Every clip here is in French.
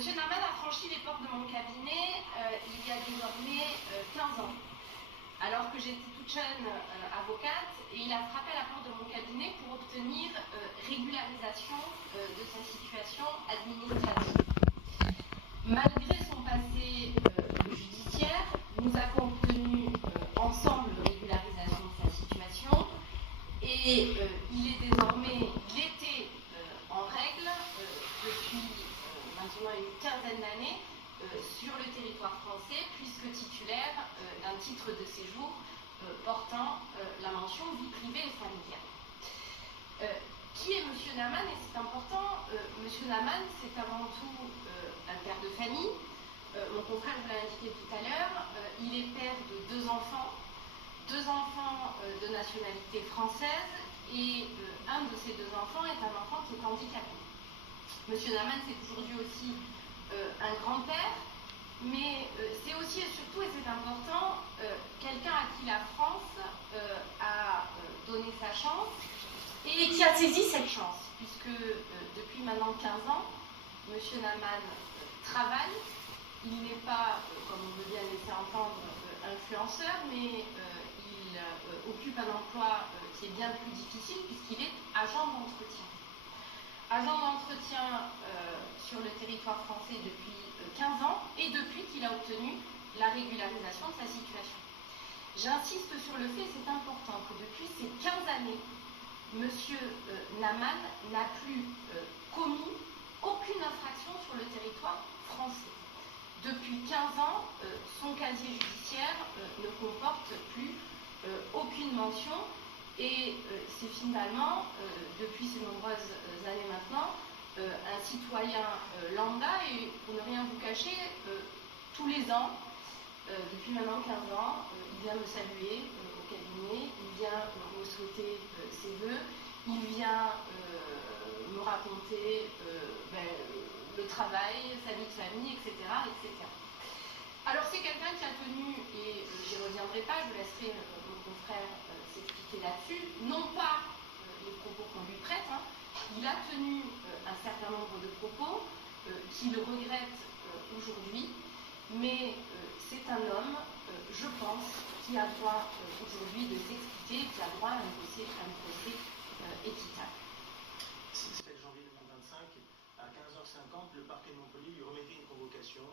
Monsieur Naman a franchi les portes de mon cabinet il y a désormais 15 ans, alors que j'étais toute jeune avocate, et il a frappé à la porte de mon cabinet pour obtenir régularisation de sa situation administrative. Malgré son passé judiciaire, nous avons obtenu ensemble régularisation de sa situation, et il était en règle depuis maintenant une quinzaine d'années sur le territoire français, puisque titulaire d'un titre de séjour portant la mention vie privée et familiale. Qui est M. Naman? Et c'est important, M. Naman, c'est avant tout un père de famille. Mon confrère vous l'a indiqué tout à l'heure, il est père de deux enfants de nationalité française, et un de ces deux enfants est un enfant qui est handicapé. M. Naman, c'est aujourd'hui aussi un grand-père, mais c'est aussi et surtout, et c'est important, quelqu'un à qui la France a donné sa chance et qui a saisi cette chance, puisque depuis maintenant 15 ans, M. Naman travaille. Il n'est pas, comme on veut bien laisser entendre, influenceur, mais il occupe un emploi qui est bien plus difficile, puisqu'il est agent d'entretien. Agent d'entretien sur le territoire français depuis 15 ans, et depuis qu'il a obtenu la régularisation de sa situation. J'insiste sur le fait, c'est important, que depuis ces 15 années, M. Naman n'a plus commis aucune infraction sur le territoire français. Depuis 15 ans, son casier judiciaire ne comporte plus aucune mention, et c'est finalement, depuis ces nombreuses années maintenant, un citoyen lambda, et pour ne rien vous cacher, tous les ans, depuis maintenant 15 ans, il vient me saluer au cabinet, il vient me souhaiter ses vœux, il vient me raconter le travail, sa vie de famille, etc. etc. Alors c'est quelqu'un qui a tenu, et j'y reviendrai pas, je laisserai mon confrère s'expliquer là-dessus, non pas les propos qu'on lui prête, hein, il a tenu un certain nombre de propos qu'il regrette aujourd'hui, mais c'est un homme, je pense, qui a droit aujourd'hui de s'expliquer, qui a droit à un procès équitable. 7 janvier 2025, à 15h50, le parquet de Montpellier lui remettait une convocation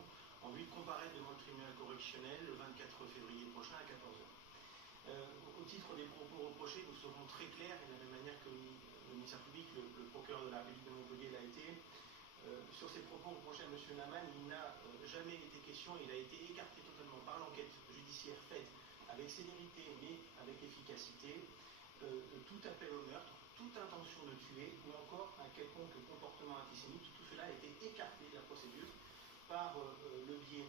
en vue de comparaître devant le tribunal correctionnel le 24 février prochain à 14h. Au titre des propos reprochés, nous serons très clairs, et de la même manière que le ministère public, le procureur de la République de Montpellier l'a été. Sur ces propos reprochés à M. Naman, il n'a jamais été question, il a été écarté totalement par l'enquête judiciaire faite avec célérité mais avec efficacité, tout appel au meurtre, toute intention de tuer ou encore un quelconque comportement antisémite. Tout cela a été écarté de la procédure par le biais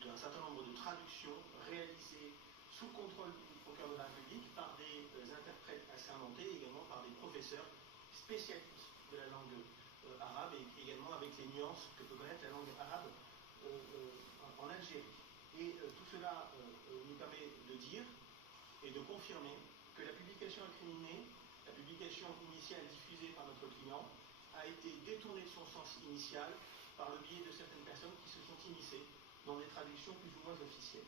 d'un certain nombre de traductions réalisées sous le contrôle du procureur de la République par des interprètes assermentés, également par des professeurs spécialistes de la langue arabe, et également avec les nuances que peut connaître la langue arabe en Algérie. Et tout cela nous permet de dire et de confirmer que la publication incriminée, la publication initiale diffusée par notre client, a été détournée de son sens initial par le biais de certaines personnes qui se sont immiscées dans des traductions plus ou moins officielles.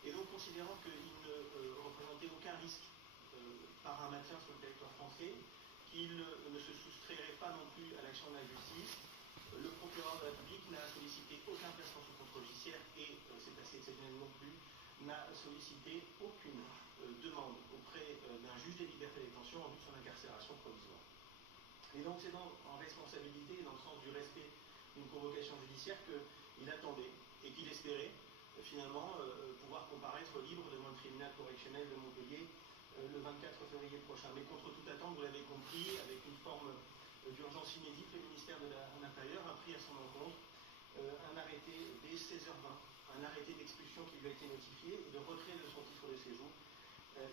Et donc, considérant qu'il ne représentait aucun risque par un maintien sur le territoire français, qu'il ne se soustrairait pas non plus à l'action de la justice, le procureur de la République n'a sollicité aucun placement sous contrôle judiciaire, et c'est assez exceptionnel non plus, n'a sollicité aucune demande auprès d'un juge des libertés et détention en vue de son incarcération provisoire. Et donc c'est en responsabilité et dans le sens du respect d'une convocation judiciaire qu'il attendait et qu'il espérait finalement pouvoir comparaître libre devant le tribunal correctionnel de Montpellier le 24 février prochain. Mais contre toute attente, vous l'avez compris, avec une forme d'urgence inédite, le ministère de l'Intérieur a pris à son encontre un arrêté dès 16h20, un arrêté d'expulsion qui lui a été notifié et de retrait de son titre de séjour.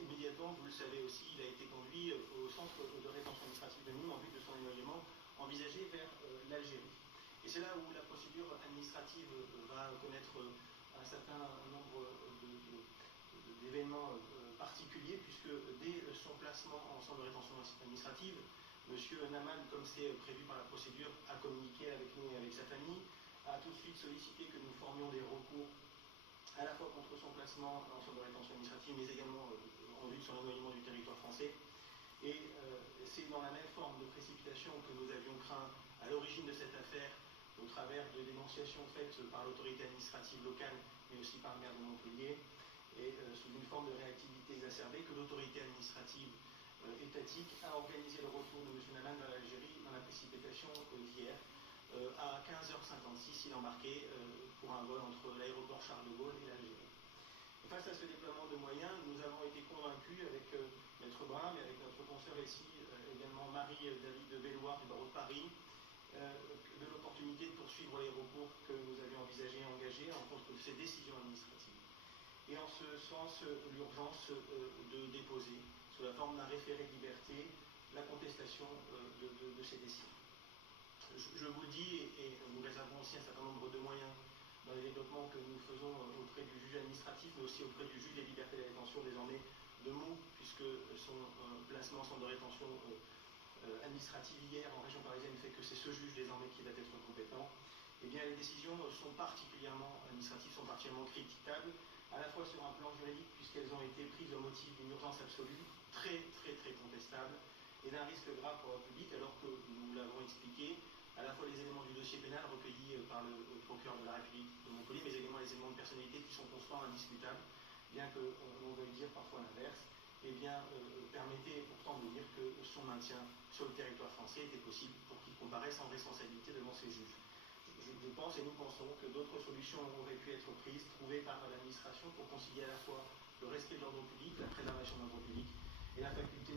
Immédiatement, vous le savez aussi, il a été conduit au centre de rétention administrative de Nîmes en vue de son éloignement envisagé vers l'Algérie. Et c'est là où la procédure administrative va connaître un certain nombre d'événements particuliers, puisque dès son placement en centre de rétention administrative, M. Naman, comme c'est prévu par la procédure, a communiqué avec nous et avec sa famille, tout de suite sollicité que nous formions des recours à la fois contre son placement en centre de rétention administrative, mais également en vue de son éloignement du territoire français. Et c'est dans la même forme de précipitation que nous avions craint à l'origine de cette affaire, au travers de dénonciations faites par l'autorité administrative locale, mais aussi par le maire de Montpellier, et sous une forme de réactivité exacerbée, que l'autorité administrative étatique a organisé le retour de M. Naman vers l'Algérie dans la précipitation d'hier. À 15h56, il embarquait pour un vol entre l'aéroport Charles de Gaulle et l'Algérie. Face à ce déploiement de moyens, nous avons été convaincus avec Maître Brun, mais avec notre consoeur ici, également Marie-David de Belloir du barreau de Paris, de l'opportunité de poursuivre les recours que nous avions envisagé et engagés en contre de ces décisions administratives. Et en ce sens, l'urgence de déposer, sous la forme d'un référé de liberté, la contestation de ces décisions. Je vous le dis, et nous réservons aussi un certain nombre de moyens dans les développements que nous faisons auprès du juge administratif, mais aussi auprès du juge des libertés de la détention, désormais de Meaux, puisque son placement en centre de rétention administrative hier en région parisienne fait que c'est ce juge désormais qui va être compétent. Eh bien, les décisions sont particulièrement administratives, sont particulièrement critiquables, à la fois sur un plan juridique, puisqu'elles ont été prises au motif d'une urgence absolue, très contestable, et d'un risque grave pour la République, alors que nous l'avons expliqué, à la fois les éléments du dossier pénal recueillis par le procureur de la République de Montpellier, mais également les éléments de personnalité qui sont constants, indiscutables, bien qu'on veuille dire parfois l'inverse, eh bien, permettait pourtant de dire que son maintien sur le territoire français était possible pour qu'il comparaisse en responsabilité devant ses juges. Je pense et nous pensons que d'autres solutions auraient pu être prises, trouvées par l'administration pour concilier à la fois le respect de l'ordre public, la préservation de l'ordre public et la faculté